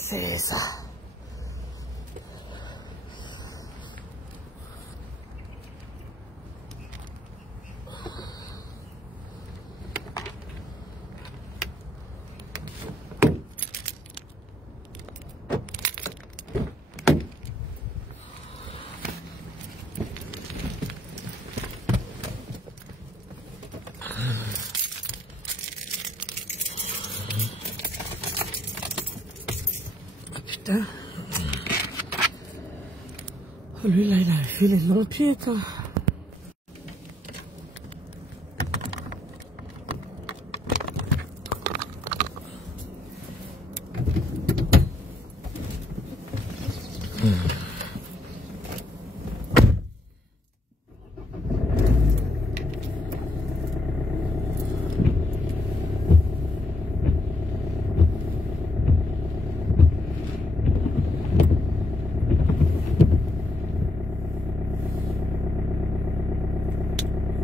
C'est ça. Putain. Oh, lui là, il a filé dans le pied, toi.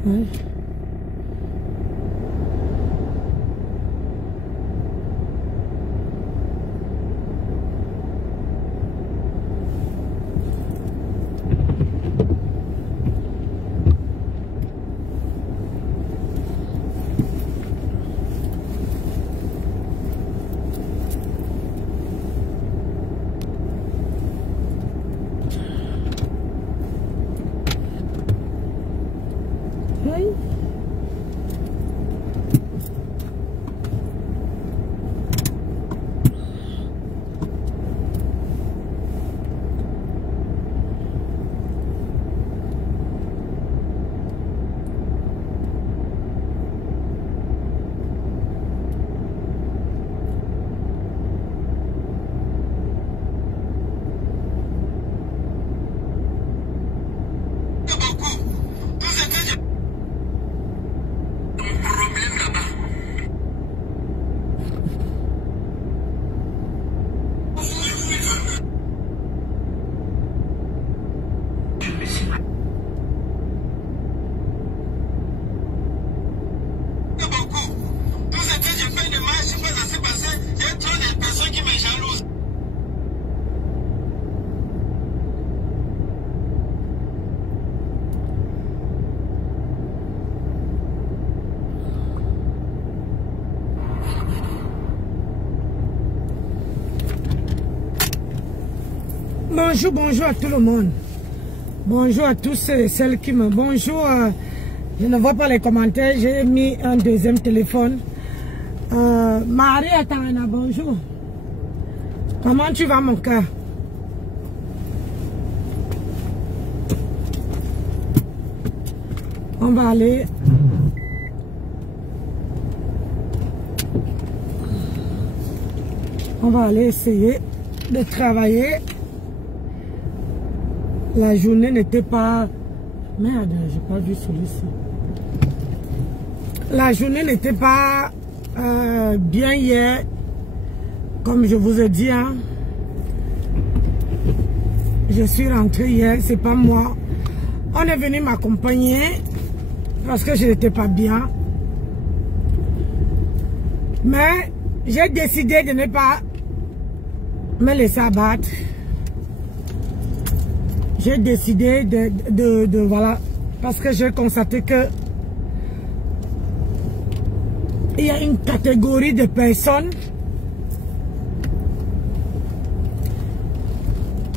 Oui. Oui. Bonjour, bonjour à tout le monde. Bonjour à tous ceux et celles qui me... Bonjour, je ne vois pas les commentaires, j'ai mis un deuxième téléphone. Marie Atana, bonjour. Comment tu vas mon cœur? On va aller... On va aller essayer de travailler. La journée n'était pas... Merde, j'ai pas vu celui-ci. La journée n'était pas bien hier, comme je vous ai dit. Hein. Je suis rentrée hier, c'est pas moi. On est venu m'accompagner parce que je n'étais pas bien. Mais j'ai décidé de ne pas me laisser abattre. J'ai décidé de voilà, parce que j'ai constaté que il y a une catégorie de personnes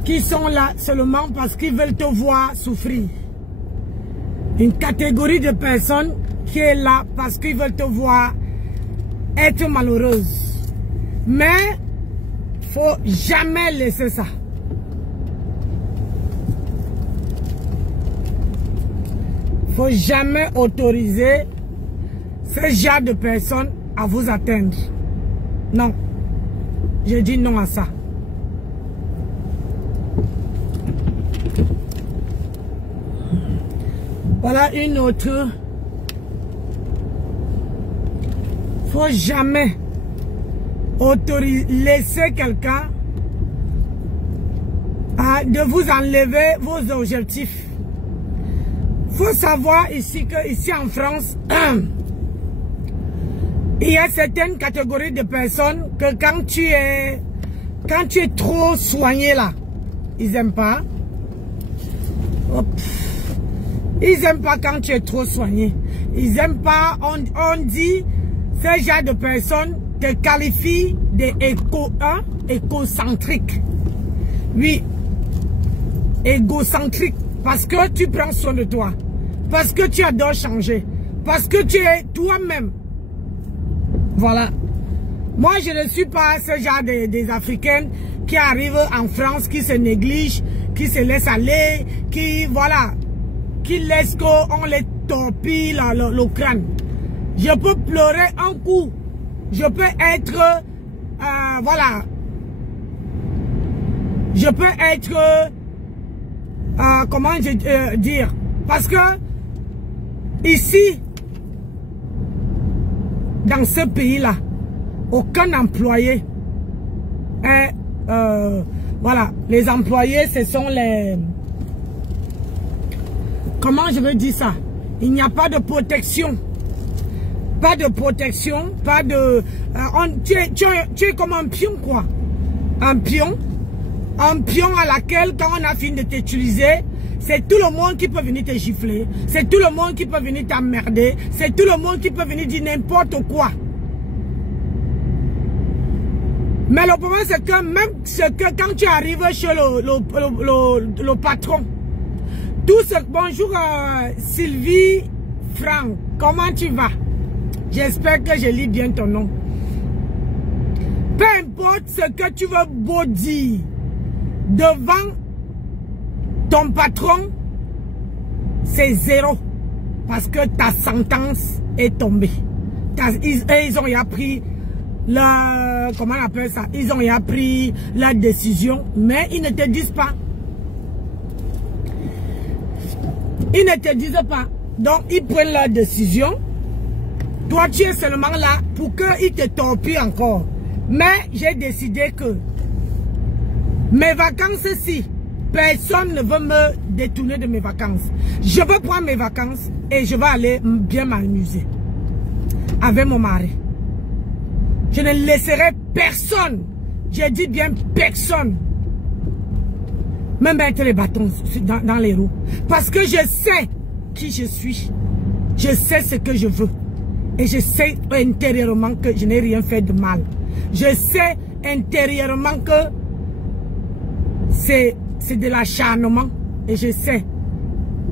qui sont là seulement parce qu'ils veulent te voir souffrir. Une catégorie de personnes qui est là parce qu'ils veulent te voir être malheureuse. Mais faut jamais laisser ça. Faut jamais autoriser ce genre de personnes à vous atteindre. Non. Je dis non à ça. Voilà une autre. Faut jamais laisser quelqu'un de vous enlever vos objectifs. Faut savoir ici que ici en France, il y a certaines catégories de personnes que quand tu es Quand tu es trop soigné là, ils n'aiment pas. Hop. Ils n'aiment pas quand tu es trop soigné. Ils n'aiment pas, on dit, ce genre de personnes te qualifient d'égocentrique. Oui, égocentrique. Parce que tu prends soin de toi. Parce que tu adores changer. Parce que tu es toi-même. Voilà. Moi, je ne suis pas ce genre des Africaines qui arrivent en France, qui se négligent, qui se laissent aller, qui, voilà, qui laissent qu'on les torpille le crâne. Je peux pleurer un coup. Je peux être, voilà. Je peux être, comment dire, parce que ici, dans ce pays-là, aucun employé est, voilà, les employés, ce sont les, comment je veux dire ça? Il n'y a pas de protection. Pas de protection, pas de... tu es comme un pion, quoi. Un pion à laquelle, quand on a fini de t'utiliser, c'est tout le monde qui peut venir te gifler. C'est tout le monde qui peut venir t'emmerder. C'est tout le monde qui peut venir dire n'importe quoi. Mais le problème, c'est que même quand tu arrives chez le patron, tout ce... Bonjour Sylvie Franck, comment tu vas? J'espère que je lis bien ton nom. Peu importe ce que tu veux beau dire devant ton patron, c'est zéro. Parce que ta sentence est tombée. Ils ont appris la... Comment on appelle ça? Ils ont appris la décision, mais ils ne te disent pas. Ils ne te disent pas. Donc, ils prennent la décision. Toi, tu es seulement là pour qu'ils te torpillent encore. Mais j'ai décidé que mes vacances-ci, personne ne veut me détourner de mes vacances. Je veux prendre mes vacances et je vais aller bien m'amuser avec mon mari. Je ne laisserai personne, j'ai dit bien personne, me mettre les bâtons dans les roues. Parce que je sais qui je suis. Je sais ce que je veux. Et je sais intérieurement que je n'ai rien fait de mal. Je sais intérieurement que c'est de l'acharnement. Et je sais.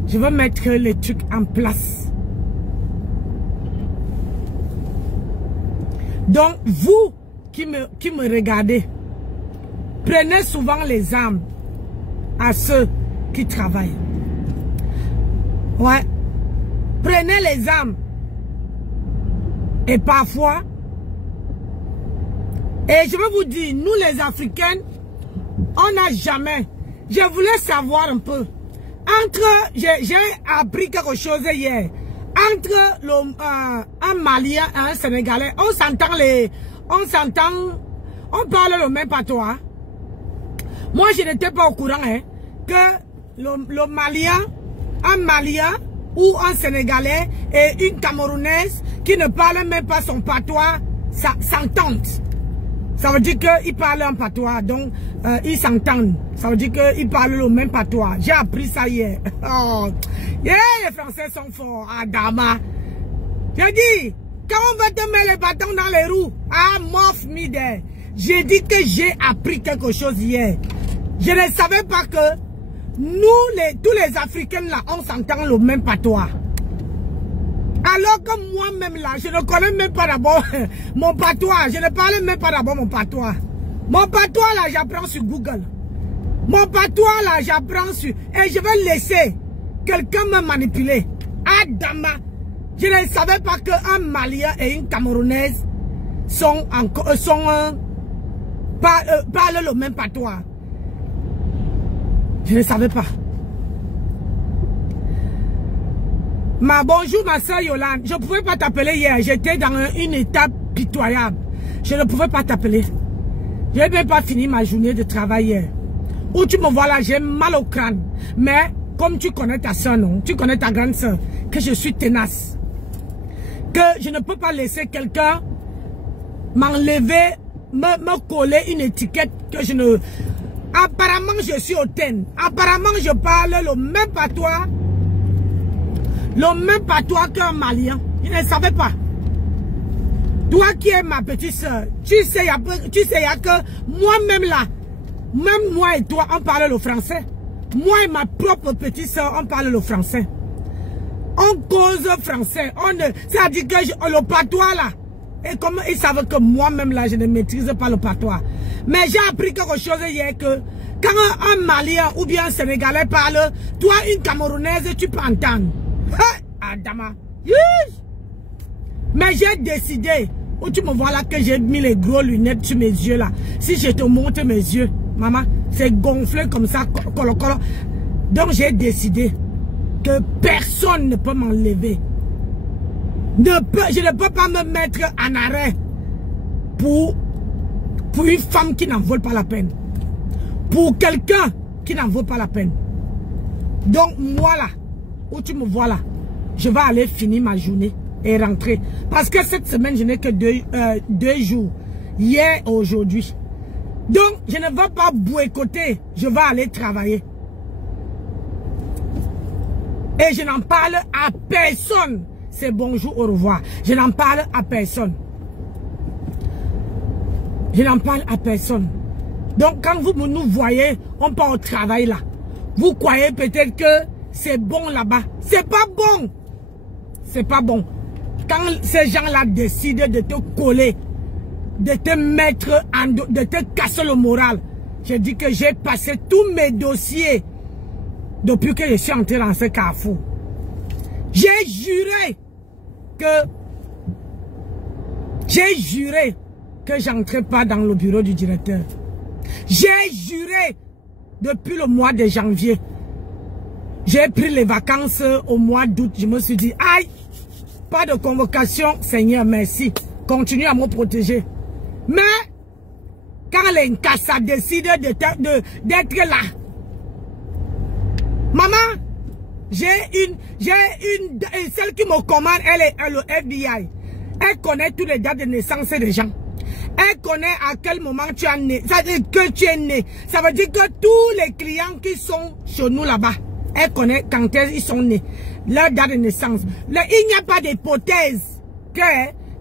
Je veux mettre les trucs en place. Donc, vous qui me regardez, prenez souvent les armes à ceux qui travaillent. Ouais. Prenez les armes. Et parfois, et je veux vous dire, nous les Africains, on n'a jamais, je voulais savoir un peu, j'ai appris quelque chose hier, entre un Malien et un Sénégalais, on parle le même patois. Moi, je n'étais pas au courant, hein, que le Malien, un Malien, ou un Sénégalais et une Camerounaise qui ne parle même pas son patois s'entendent. Ça veut dire qu'ils parlent un patois, donc ils s'entendent. Ça veut dire qu'ils parlent le même patois. J'ai appris ça hier. Oh. Yeah, les Français sont forts. Adama. J'ai dit, quand on va te mettre les bâtons dans les roues, ah, mof mide. J'ai dit que j'ai appris quelque chose hier. Je ne savais pas que nous, tous les Africains là, on s'entend le même patois. Alors que moi-même là, je ne connais même pas d'abord mon patois. Je ne parle même pas d'abord mon patois. Mon patois là, j'apprends sur Google. Mon patois là, j'apprends sur... Et je vais laisser quelqu'un me manipuler. Adama. Je ne savais pas qu'un Malien et une Camerounaise parlent le même patois. Je ne savais pas. Bonjour ma soeur Yolande. Je ne pouvais pas t'appeler hier. J'étais dans une étape pitoyable. Je ne pouvais pas t'appeler. Je n'ai même pas fini ma journée de travail hier. Où tu me vois là, j'ai mal au crâne. Mais comme tu connais ta soeur, non? Tu connais ta grande soeur. Que je suis tenace. Que je ne peux pas laisser quelqu'un m'enlever me coller une étiquette que je ne... Apparemment, je suis hautaine. Apparemment, je parle le même patois. Le même patois qu'un Malien. Je ne savais pas. Toi qui es ma petite soeur, tu sais, il y a que moi-même là, même moi et toi, on parle le français. Moi et ma propre petite soeur, on parle le français. On cause français. C'est-à-dire que le patois là, et comme ils savent que moi-même là, je ne maîtrise pas le patois. Mais j'ai appris quelque chose hier que quand un Malien ou bien un Sénégalais parle, toi une Camerounaise, tu peux entendre. Adama. Mais j'ai décidé, où tu me vois là que j'ai mis les gros lunettes sur mes yeux là. Si je te montre mes yeux, maman, c'est gonflé comme ça, colo. Donc j'ai décidé que personne ne peut m'enlever. Je ne peux pas me mettre en arrêt pour une femme qui n'en vaut pas la peine. Pour quelqu'un qui n'en vaut pas la peine. Donc moi là, où tu me vois là, je vais aller finir ma journée et rentrer. Parce que cette semaine, je n'ai que deux jours. Hier et aujourd'hui. Donc, je ne vais pas boycotter. Je vais aller travailler. Et je n'en parle à personne. C'est bonjour, au revoir. Je n'en parle à personne. Je n'en parle à personne. Donc, quand vous nous voyez, on part au travail là. Vous croyez peut-être que c'est bon là-bas. C'est pas bon. C'est pas bon. Quand ces gens-là décident de te coller, de te mettre, de te casser le moral, je dis que j'ai passé tous mes dossiers depuis que je suis entré dans ce carrefour. J'ai juré que j'entrais pas dans le bureau du directeur. J'ai juré depuis le mois de janvier. J'ai pris les vacances au mois d'août. Je me suis dit, aïe, pas de convocation, Seigneur, merci. Continue à me protéger. Mais, quand les Nkassa décident d'être là, maman, celle qui me commande, elle est le FBI. Elle connaît tous les dates de naissance des gens. Elle connaît à quel moment tu es né. Ça veut dire que tu es né. Ça veut dire que tous les clients qui sont chez nous là-bas, elle connaît quand ils sont nés. Leur date de naissance. Il n'y a pas d'hypothèse que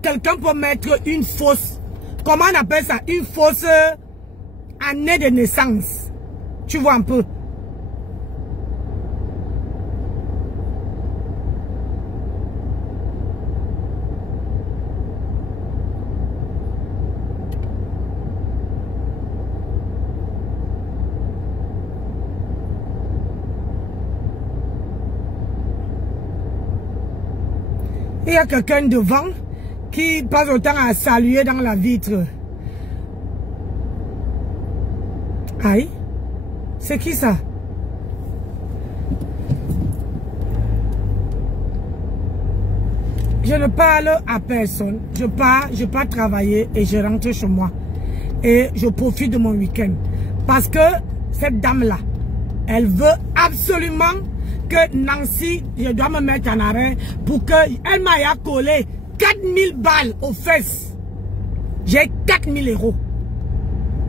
quelqu'un peut mettre une fausse. Comment on appelle ça? Une fausse année de naissance. Tu vois un peu. Il y a quelqu'un devant qui passe autant à saluer dans la vitre. Aïe, c'est qui ça? Je ne parle à personne. Je pars travailler et je rentre chez moi. Et je profite de mon week-end. Parce que cette dame-là, elle veut absolument que Nancy, je dois me mettre en arrêt pour qu'elle m'aille coller 4000 balles aux fesses. J'ai 4000 euros.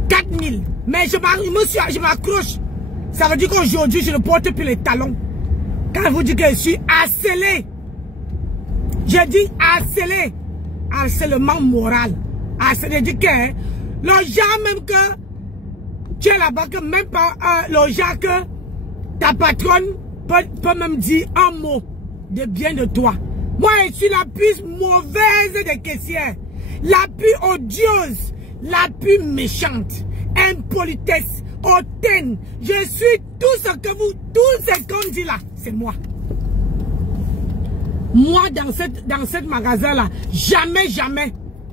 4000. Mais je m'accroche. Ça veut dire qu'aujourd'hui, je ne porte plus les talons. Quand je vous dis que je suis harcelé. Je dis harcelé. Harcèlement moral. Harcelé. Je dis que le genre même que tu es là-bas, que même pas le genre que ta patronne peut même dire un mot de bien de toi. Moi, je suis la plus mauvaise des caissières, la plus odieuse, la plus méchante, impolitesse, hautaine. Je suis tout ce que vous, tout ce qu'on dit là, c'est moi. Moi, dans cette magasin-là, jamais,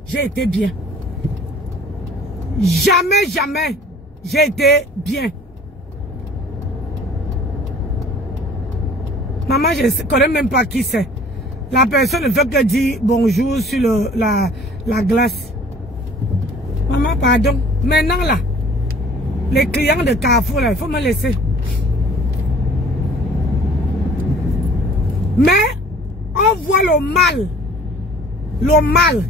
j'ai été bien. Jamais, j'ai été bien. Maman, je ne connais même pas qui c'est. La personne ne veut que dire bonjour sur la glace. Maman, pardon. Maintenant là, les clients de Carrefour, là, il faut me laisser. Mais, on voit le mal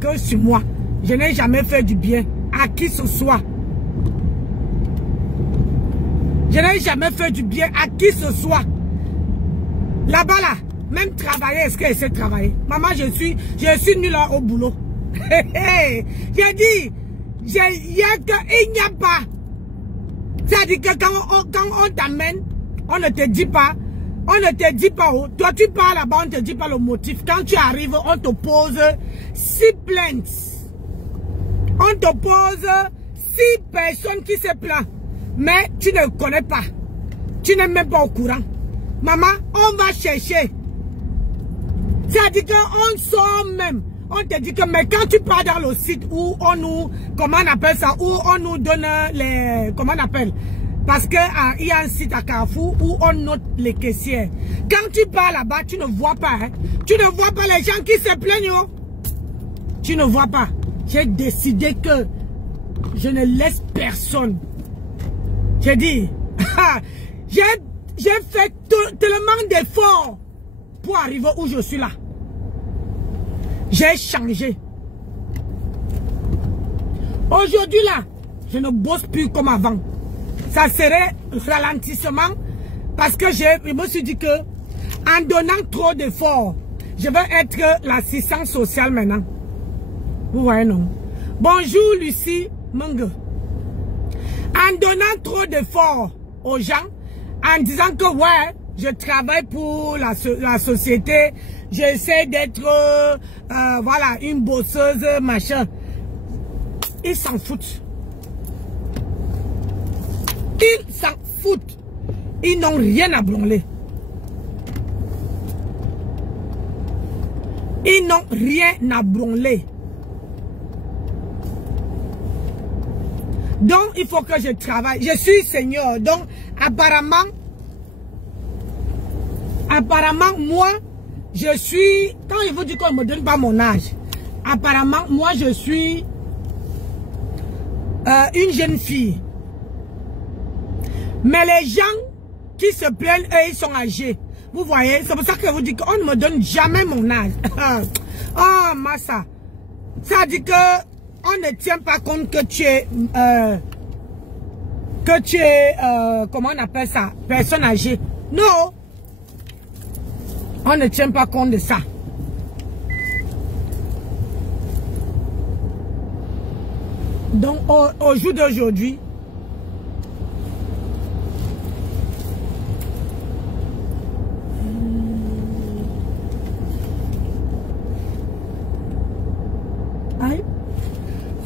que sur moi. je n'ai jamais fait du bien à qui ce soit. Je n'ai jamais fait du bien à qui ce soit. Là-bas, là, même travailler, est-ce qu'elle sait travailler? Maman, je suis nulle au boulot. J'ai dit, il n'y a pas. C'est-à-dire que quand on t'amène, on ne te dit pas, oh, toi tu pars là-bas, on ne te dit pas le motif. Quand tu arrives, on te pose 6 plaintes. On te pose 6 personnes qui se plaignent. Mais tu ne connais pas. Tu n'es même pas au courant. Maman, on va chercher. C'est-à-dire qu'on sort même. On te dit que, mais quand tu pars dans le site où on nous, comment on appelle ça, où on nous donne les, comment on appelle, parce que il y a un site à Carrefour où on note les caissières. Quand tu pars là-bas, tu ne vois pas, hein. Tu ne vois pas les gens qui se plaignent, oh. Tu ne vois pas. J'ai décidé que je ne laisse personne. J'ai dit, j'ai fait tellement d'efforts pour arriver où je suis là. J'ai changé. Aujourd'hui là, je ne bosse plus comme avant. Ça serait ralentissement parce que je me suis dit que en donnant trop d'efforts, je vais être l'assistante sociale maintenant. Vous voyez non? Bonjour Lucie Mungue. En donnant trop d'efforts aux gens, en disant que ouais, je travaille pour la société, j'essaie d'être voilà, une bosseuse, machin. Ils s'en foutent. Ils s'en foutent. Ils n'ont rien à branler. Ils n'ont rien à branler. Donc, il faut que je travaille. Je suis senior. Donc, apparemment, moi, je suis... Quand il vous dit qu'on ne me donne pas mon âge, apparemment, moi, je suis une jeune fille. Mais les gens qui se plaignent, eux, ils sont âgés. Vous voyez, c'est pour ça que vous dites qu'on ne me donne jamais mon âge. Oh, Massa. Ça dit que on ne tient pas compte que tu es... comment on appelle ça? Personne âgée. Non. On ne tient pas compte de ça. Donc, au jour d'aujourd'hui,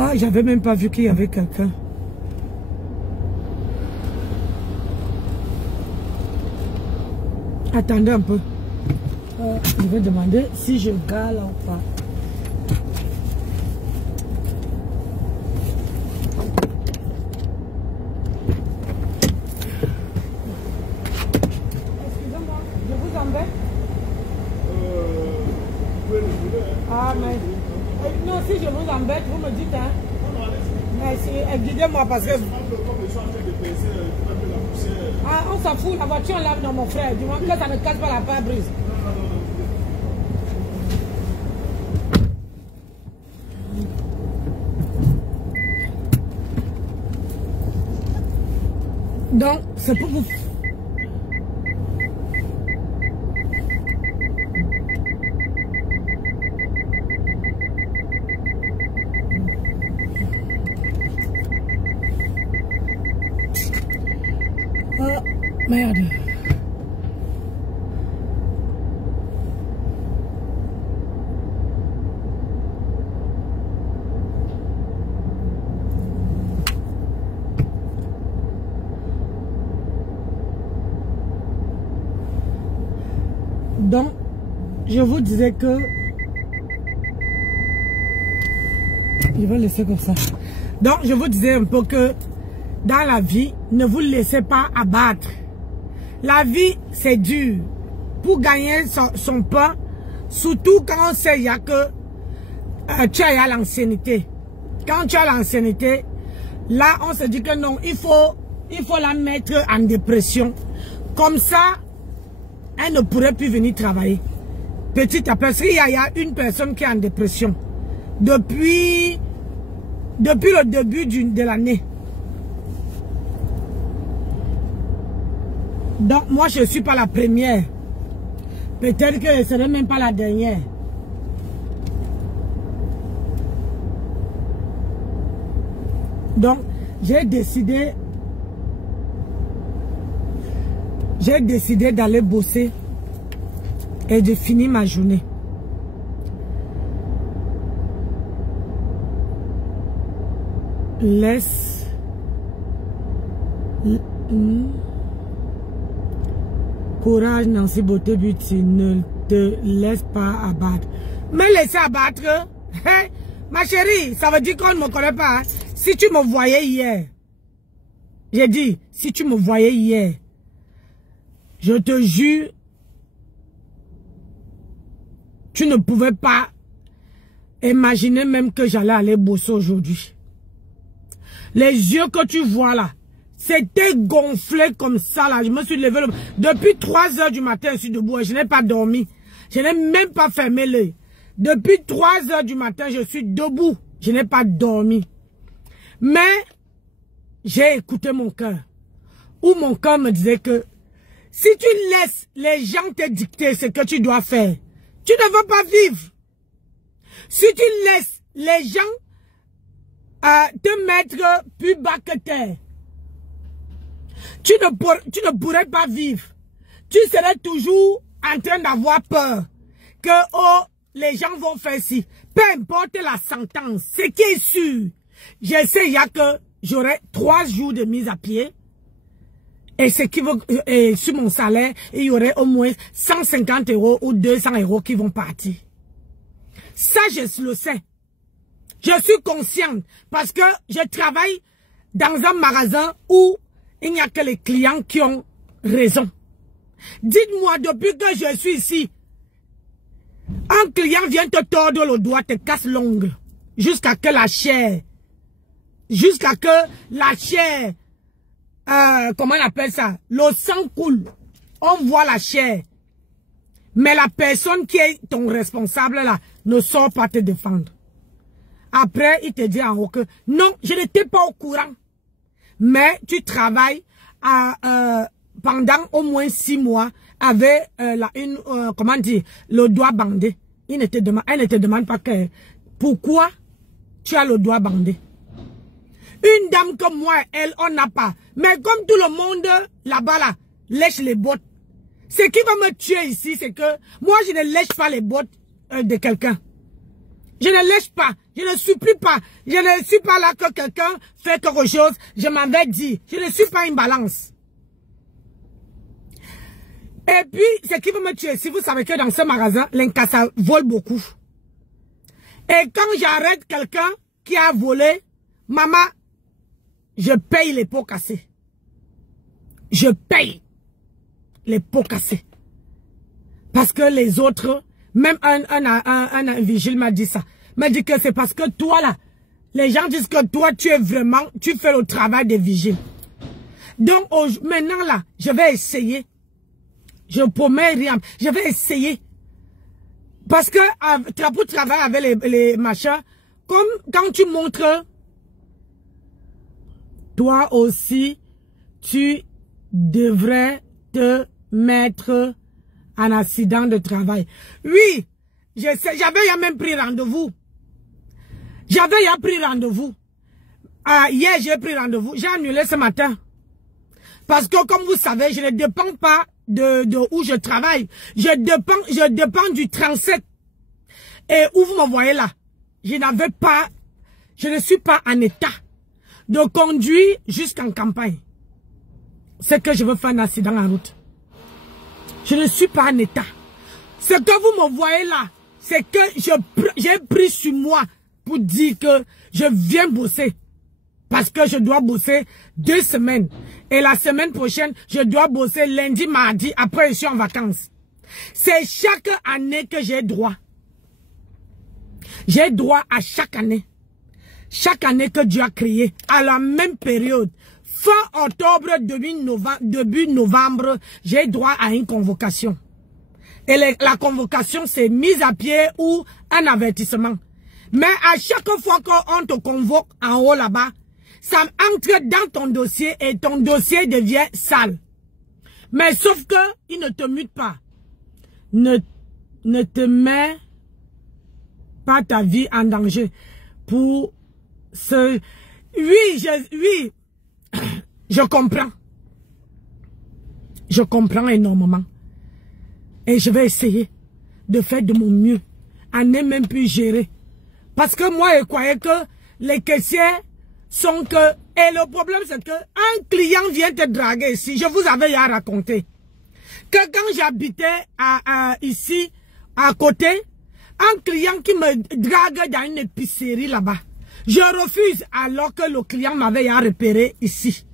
ah, j'avais même pas vu qu'il y avait quelqu'un. Attendez un peu. Je vais demander si je gale ou pas. Excusez-moi, je vous embête. Ah, mais... Non, si je vous embête, vous me dites, hein. Merci, guidez-moi parce que... Ah, on s'en fout, la voiture on lave dans mon frère. Du moins que ça ne casse pas la pare-brise. Donc, c'est pour vous... Oh, merde. Donc, je vous disais que... Je vais laisser comme ça. Donc, je vous disais un peu que dans la vie, ne vous laissez pas abattre. La vie, c'est dur. Pour gagner son pain, surtout quand on sait qu'il y a que tu as l'ancienneté. Quand tu as l'ancienneté, là, on se dit que non, il faut la mettre en dépression. Comme ça, elle ne pourrait plus venir travailler. Petit à petit, il y a une personne qui est en dépression. Depuis Depuis le début de l'année. Donc, moi, je ne suis pas la première. Peut-être que je ne serai même pas la dernière. Donc, j'ai décidé d'aller bosser et de finir ma journée. Laisse courage, Nancy Beauté Beauty, ne te laisse pas abattre. Me laisser abattre, hein? Ma chérie, ça veut dire qu'on ne me connaît pas. Hein? Si tu me voyais hier, j'ai dit, si tu me voyais hier, je te jure, tu ne pouvais pas imaginer même que j'allais aller bosser aujourd'hui. Les yeux que tu vois là, c'était gonflé comme ça là. Je me suis levé depuis 3 h du matin, je suis debout et je n'ai pas dormi. Je n'ai même pas fermé l'œil. Depuis 3 h du matin, je suis debout. Je n'ai pas dormi. Mais j'ai écouté mon cœur. Où mon cœur me disait que si tu laisses les gens te dicter ce que tu dois faire, tu ne vas pas vivre. Si tu laisses les gens te mettre plus bas que terre, tu ne pourrais pas vivre. Tu serais toujours en train d'avoir peur que oh, les gens vont faire ci. Peu importe la sentence, ce qui est sûr, je sais il y a que j'aurai 3 jours de mise à pied. Et ce qui va, sur mon salaire, il y aurait au moins 150 € ou 200 € qui vont partir. Ça, je le sais. Je suis consciente parce que je travaille dans un magasin où il n'y a que les clients qui ont raison. Dites-moi, depuis que je suis ici, un client vient te tordre le doigt, te casse l'ongle, jusqu'à que la chair, comment on appelle ça? Le sang coule. On voit la chair. Mais la personne qui est ton responsable là, ne sort pas te défendre. Après, il te dit en haut que non, je n'étais pas au courant. Mais tu travailles pendant au moins 6 mois avec comment dire, le doigt bandé. Elle ne te demande pas que, pourquoi tu as le doigt bandé. Une dame comme moi, elle, on n'a pas. Mais comme tout le monde là-bas, là, lèche les bottes. Ce qui va me tuer ici, c'est que moi, je ne lèche pas les bottes de quelqu'un. Je ne lèche pas. Je ne supplie pas. Je ne suis pas là que quelqu'un fait quelque chose. Je m'avais dit. Je ne suis pas une balance. Et puis, ce qui va me tuer, si vous savez que dans ce magasin, l'incassa vole beaucoup. Et quand j'arrête quelqu'un qui a volé, maman, je paye les pots cassés. Je paye les pots cassés. Parce que les autres, même un vigile m'a dit ça. M'a dit que c'est parce que toi là, les gens disent que toi tu fais le travail des vigiles. Donc maintenant là, je vais essayer. Je promets rien. Je vais essayer. Parce que pour travailler avec les machins, comme quand tu montres, toi aussi, tu devrais te mettre en accident de travail. Oui, je sais, j'avais même pris rendez-vous. J'avais pris rendez-vous. Hier, j'ai pris rendez-vous. J'ai annulé ce matin. Parce que, comme vous savez, je ne dépends pas de où je travaille. Je dépends du 37. Et où vous me voyez là, je ne suis pas en état de conduire jusqu'en campagne. C'est que je veux faire un accident en route. Je ne suis pas en état. Ce que vous me voyez là, c'est que j'ai pris sur moi pour dire que je viens bosser. Parce que je dois bosser 2 semaines. Et la semaine prochaine, je dois bosser lundi, mardi. Après, je suis en vacances. C'est chaque année que j'ai droit. J'ai droit à chaque année. Chaque année que Dieu a créé, à la même période. Fin octobre, début novembre, j'ai droit à une convocation. Et la convocation, c'est mise à pied ou un avertissement. Mais à chaque fois qu'on te convoque en haut là-bas, ça entre dans ton dossier et ton dossier devient sale. Mais sauf que il ne te mute pas. Ne te mets pas ta vie en danger pour ce... Oui, je comprends. Je comprends énormément. Et je vais essayer de faire de mon mieux à ne même plus gérer. Parce que moi, je croyais que les caissiers sont que... Et le problème, c'est que un client vient te draguer ici. Je vous avais déjà raconté que quand j'habitais ici, à côté, un client qui me drague dans une épicerie là-bas, je refuse alors que le client m'avait déjà repéré ici.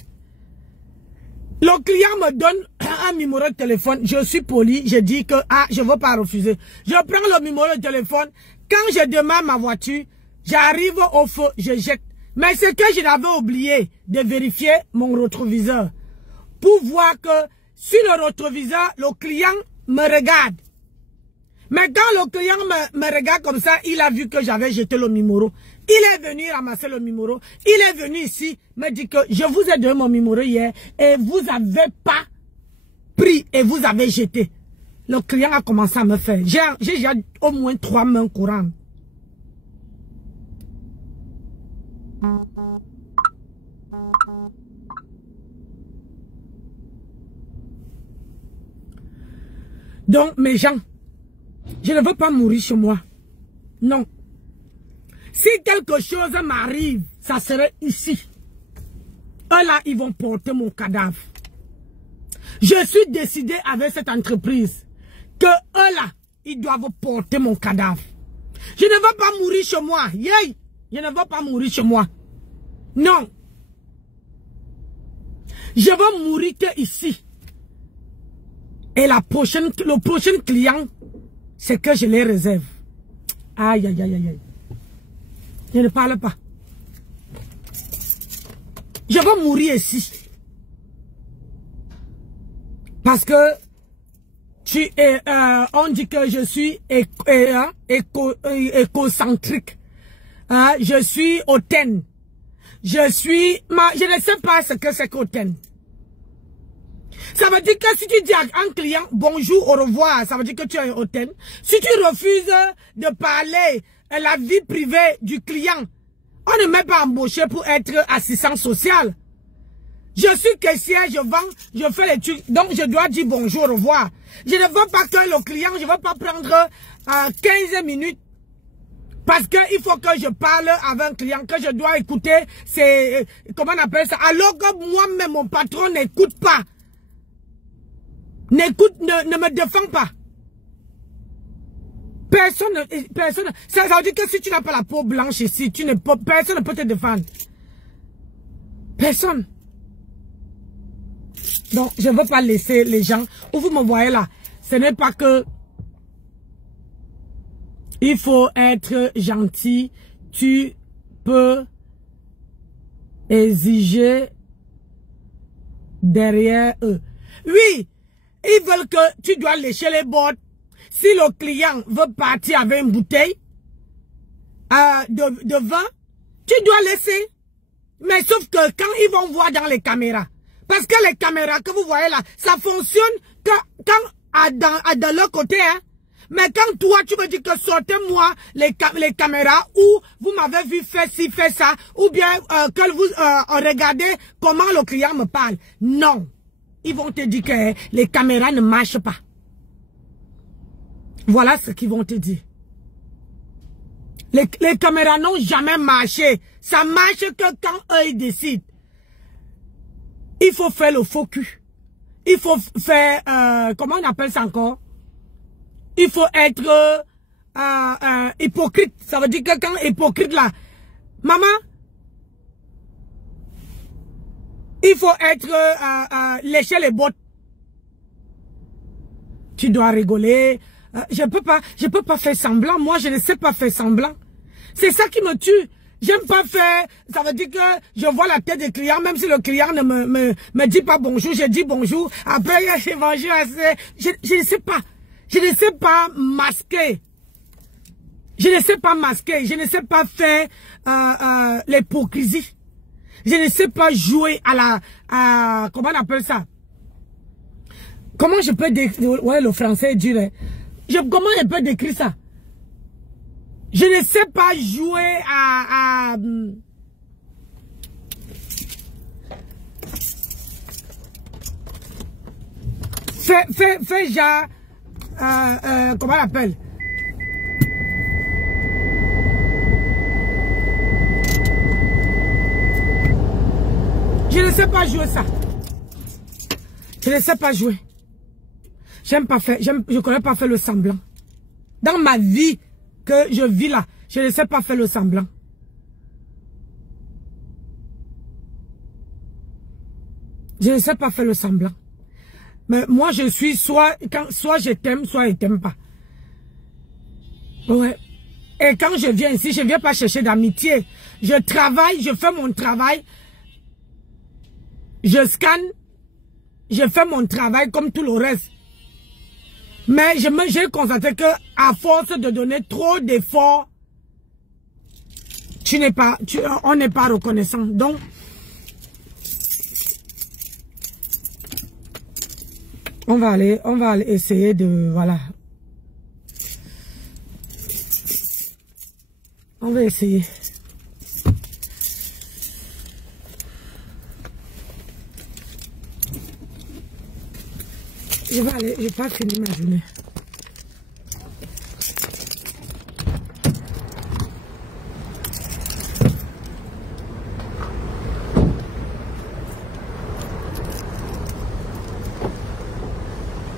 Le client me donne un numéro de téléphone, je suis poli, je dis que je ne veux pas refuser. Je prends le numéro de téléphone, quand je demande ma voiture, j'arrive au feu, je jette. Mais c'est que je l'avais oublié de vérifier mon rétroviseur pour voir que sur le rétroviseur, le client me regarde. Mais quand le client me regarde comme ça, il a vu que j'avais jeté le numéro. Il est venu ramasser le numéro. Il est venu ici, me dit que je vous ai donné mon numéro hier et vous n'avez pas pris et vous avez jeté. Le client a commencé à me faire. J'ai au moins 3 mains courantes. Donc, mes gens, je ne veux pas mourir chez moi. Non. Si quelque chose m'arrive, ça serait ici. Eux là, ils vont porter mon cadavre. Je suis décidé avec cette entreprise que eux là, ils doivent porter mon cadavre. Je ne veux pas mourir chez moi. Yay! Je ne veux pas mourir chez moi. Non. Je veux mourir que ici. Et le prochain client, c'est que je les réserve. Aïe, aïe, aïe, aïe. Je ne parle pas. Je veux mourir ici. Parce que on dit que je suis écocentrique. Je suis hautaine. Je ne sais pas ce que c'est qu'hautaine. Ça veut dire que si tu dis à un client bonjour, au revoir, ça veut dire que tu es hautaine. Si tu refuses de parler à la vie privée du client, on ne m'est pas embauché pour être assistant social. Je suis caissière, je vends, je fais les trucs, donc je dois dire bonjour, au revoir. Je ne veux pas que le client, je ne veux pas prendre 15 minutes parce qu'il faut que je parle avec un client, que je dois écouter, c'est, comment on appelle ça, alors que moi-même, mon patron n'écoute pas. N'écoute, ne me défend pas. Personne, ça veut dire que si tu n'as pas la peau blanche ici, personne ne peut te défendre. Personne. Donc, je ne veux pas laisser les gens, où vous me voyez là, ce n'est pas que il faut être gentil, tu peux exiger derrière eux. Oui, ils veulent que tu dois lécher les bottes. Si le client veut partir avec une bouteille de vin, tu dois laisser. Mais sauf que quand ils vont voir dans les caméras, parce que les caméras que vous voyez là, ça fonctionne quand de l'autre côté. Hein. Mais quand toi, tu me dis que sortez-moi les caméras où vous m'avez vu faire ci, faire ça, ou bien que vous regardez comment le client me parle. Non. Ils vont te dire que les caméras ne marchent pas. Voilà ce qu'ils vont te dire. Les caméras n'ont jamais marché. Ça marche que quand eux ils décident. Il faut faire le faux cul. Il faut faire, comment on appelle ça encore? Il faut être hypocrite. Ça veut dire que quand hypocrite là, maman, il faut être lécher les bottes. Tu dois rigoler. Je peux pas faire semblant. Moi, je ne sais pas faire semblant. C'est ça qui me tue. J'aime pas faire. Ça veut dire que je vois la tête des clients, même si le client ne me dit pas bonjour, je dis bonjour. Après, je bonjour. Je ne sais pas. Je ne sais pas masquer. Je ne sais pas masquer, je ne sais pas faire l'hypocrisie. Je ne sais pas jouer à la... comment on appelle ça? Comment je peux décrire... Ouais, le français est dur. Hein? Comment je peux décrire ça? Je ne sais pas jouer à fais genre... comment on appelle? Je ne sais pas jouer ça. Je ne sais pas jouer. J'aime pas faire, je connais pas faire le semblant. Dans ma vie que je vis là, je ne sais pas faire le semblant. Je ne sais pas faire le semblant. Mais moi je suis soit je t'aime, soit je t'aime pas. Ouais. Et quand je viens ici, je ne viens pas chercher d'amitié. Je travaille, je fais mon travail. Je scanne, je fais mon travail comme tout le reste. Mais j'ai constaté que à force de donner trop d'efforts, on n'est pas reconnaissant. Donc, on va aller essayer de, voilà. On va essayer. Je vais aller, je n'ai pas fini ma journée.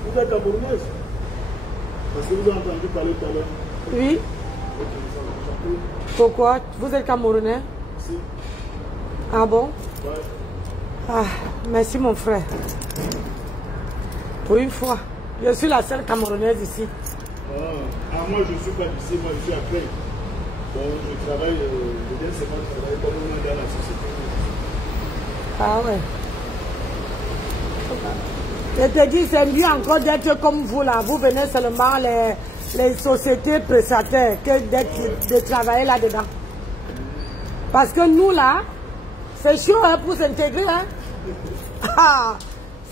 Vous êtes camerounaise? Parce que vous avez entendu parler tout à l'heure. Oui. Pourquoi? Vous êtes camerounais? Si. Ah bon? Ouais. Ah, merci mon frère. Pour une fois, je suis la seule camerounaise ici. Moi je ne suis pas d'ici, moi je suis après. Bon, je travaille, je viens seulement travailler comme on est dans la société. Ah ouais. Je te dis, c'est mieux encore d'être comme vous là. Vous venez seulement les sociétés prestataires que de travailler là-dedans. Parce que nous là, c'est chaud hein, pour s'intégrer. Hein? Ah,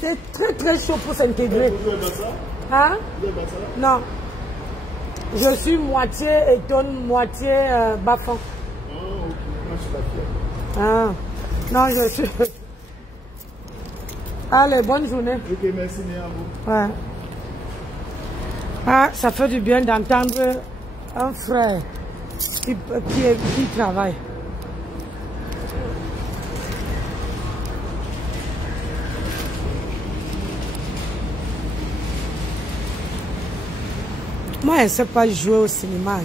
c'est très chaud pour s'intégrer. Vous êtes dans ça? Hein? Vous êtes dans ça? Non. Je suis moitié étonne, moitié bafon. Ah, ok. Moi, je suis pas fier. Ah. Non, je suis... Allez, bonne journée. Ok, merci, Néa. Ouais. Ah, ça fait du bien d'entendre un frère qui travaille. Moi, je ne sais pas jouer au cinéma. Hein.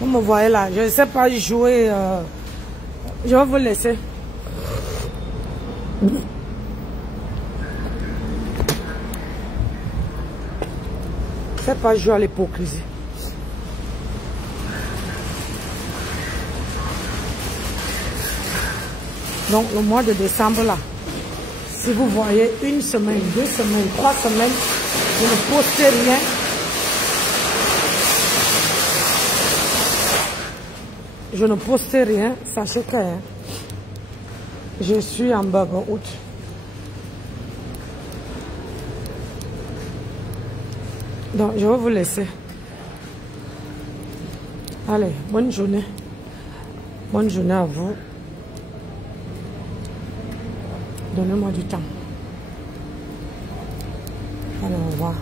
Vous me voyez là, je ne sais pas jouer. Je vais vous laisser. Je ne sais pas jouer à l'hypocrisie. Donc, le mois de décembre là, si vous voyez une semaine, 2 semaines, 3 semaines, je ne postez rien. Je ne poste rien, sachez que je suis en burn-out. Donc, je vais vous laisser. Allez, bonne journée. Bonne journée à vous. Donnez-moi du temps. Allez, au revoir.